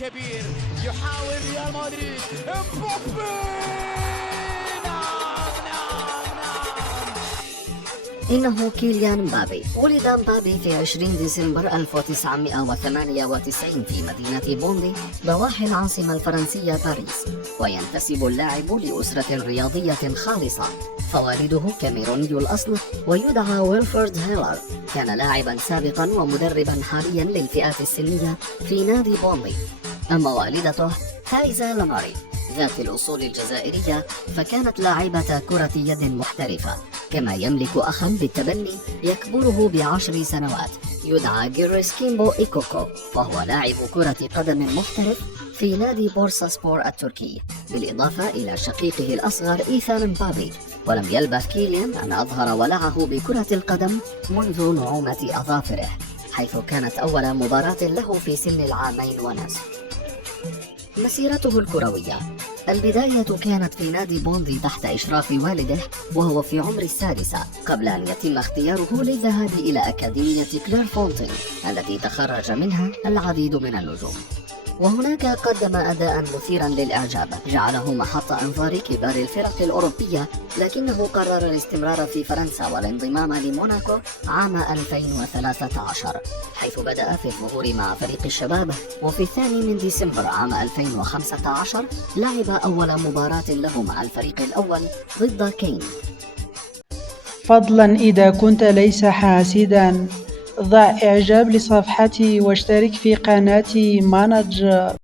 كبير يحاول ريال مدريد امبابي. نعم نعم نعم. إنه كيليان مبابي. ولد مبابي في 20 ديسمبر 1998 في مدينة بوندي ضواحي العاصمة الفرنسية باريس، وينتسب اللاعب لأسرة رياضية خالصة، فوالده كاميروني الأصل ويدعى ويلفرد هيلر. كان لاعبا سابقا ومدربا حاليا للفئات السنية في نادي بوندي. أما والدته فايزة لاماري ذات الأصول الجزائرية، فكانت لاعبة كرة يد محترفة، كما يملك أخا بالتبني يكبره ب10 سنوات يدعى جيريس كيمبو إيكوكو، وهو لاعب كرة قدم محترف في نادي بورصة سبور التركي، بالإضافة إلى شقيقه الأصغر إيثان مبابي. ولم يلبث كيليان أن أظهر ولعه بكرة القدم منذ نعومة أظافره، حيث كانت أول مباراة له في سن 2 عام ونصف. مسيرته الكروية: البداية كانت في نادي بوندي تحت إشراف والده وهو في عمر السادسة، قبل أن يتم اختياره للذهاب إلى أكاديمية كلير فونتين التي تخرج منها العديد من النجوم، وهناك قدم أداء مثيرا للإعجاب جعله محط أنظار كبار الفرق الأوروبية، لكنه قرر الاستمرار في فرنسا والانضمام لموناكو عام 2013، حيث بدأ في الظهور مع فريق الشباب، وفي 2 ديسمبر عام 2015 لعب أول مباراة له مع الفريق الأول ضد كين. فضلا إذا كنت ليس حاسدا، ضع إعجاب لصفحتي واشترك في قناتي مانجر.